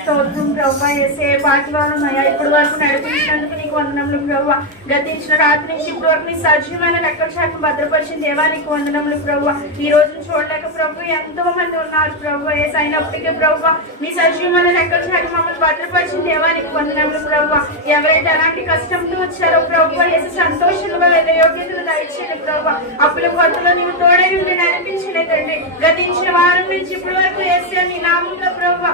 స్తోత్రం ప్రభా. ఏసే పాటివారం అయ్యా ఇప్పుడు వరకు నడిపించినందుకు నీకు వందనములు ప్రభా. గతించిన రాత్రి నుంచి ఇప్పుడు వరకు నీ సజీవమైన లెక్కల శాఖను భద్రపరిచిన దేవా నీకు వందనములు ప్రభా. ఈ రోజు చూడలేక ప్రభు ఎంతో మంది ఉన్నారు ప్రభా. ఏసు అయినప్పటికీ ప్రభా నీ సజీవమైన లెక్కల శాఖ మమ్మల్ని భద్రపరిచిన దేవా నీకు వందనములు ప్రభా. ఎవరైతే అలాంటి కష్టంతో వచ్చారో ప్రభా ఏసు సంతోషంగా యోగ్యతలు దయచేయండి ప్రభా. అప్పుల కొత్తలో నీవు తోడై ఉండి నడిపించలే తండ్రి. గతించిన వారం నుంచి ఇప్పుడు వరకు ఏసు నీ నామంలో ప్రభా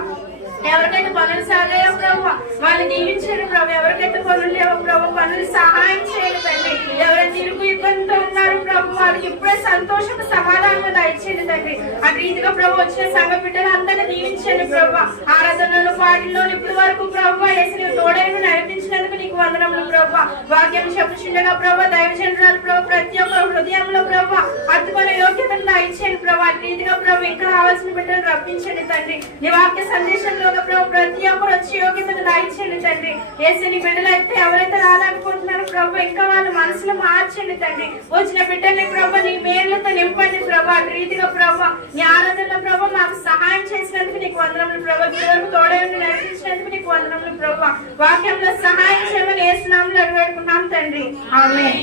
ఎవరికైతే పనులు సాగాయో ప్రభావ వాళ్ళని దీవించండి ప్రభావ. ఎవరికైతే పనులు లేవో ప్రభావ పనులు సహాయం చేయండి తండ్రి. ఎవరైతే ఇరుకు ఇబ్బందితో ఉన్నారు ప్రభు వాళ్ళకి ఇప్పుడే సంతోషం సమాధానంగా దయచేయండి తండ్రి. అటు రీతిగా ప్రభు వచ్చిన సంఘ బిడ్డలు అందరినీ దీవించండి ప్రభావ. ఆరాధనలు పాటల్లో ఇప్పటి వరకు ప్రభావ వేసి నువ్వు తోడైన నడిపించినందుకు నీకు వందనములు ప్రభావ. వాక్యం చెప్పుచుండగా ప్రభావ దైవజనురాలు ప్రభావ ప్రతి ఒక్క హృదయంలో ప్రభావ అద్భుతమైన యోగ్యతను దయచేయండి ప్రభావ. అటు రీతిగా ప్రభు ఇంకా రావాల్సిన బిడ్డలు రప్పించండి తండ్రి. నీ వాక్య సందేశంలో ప్రభు ప్రతి ఒక్కరు వచ్చి యోగ్యతను దయచేయండి తండ్రి. ఏసీ బిడ్డలు అయితే ఎవరైతే రాలేకపోతున్నారో ప్రభు ఇంకా వాళ్ళ మనసులో మార్చండి తండ్రి. వచ్చిన బిడ్డల్ని ప్రభు నీ మేలుతో నింపండి ప్రభు. అటు రీతిగా ప్రభు నీ ఆరాధనలో ప్రభు మాకు సహాయం చేసినందుకు నీకు వందనములు ప్రభు. ఇదివరకు తోడే ఉండి నడిపించినందుకు నీకు వందనములు ప్రభు. వాక్యంలో సహాయం చేయమని యేసు నామములో అడుగుతున్నాం తండ్రి. ఆమేన్.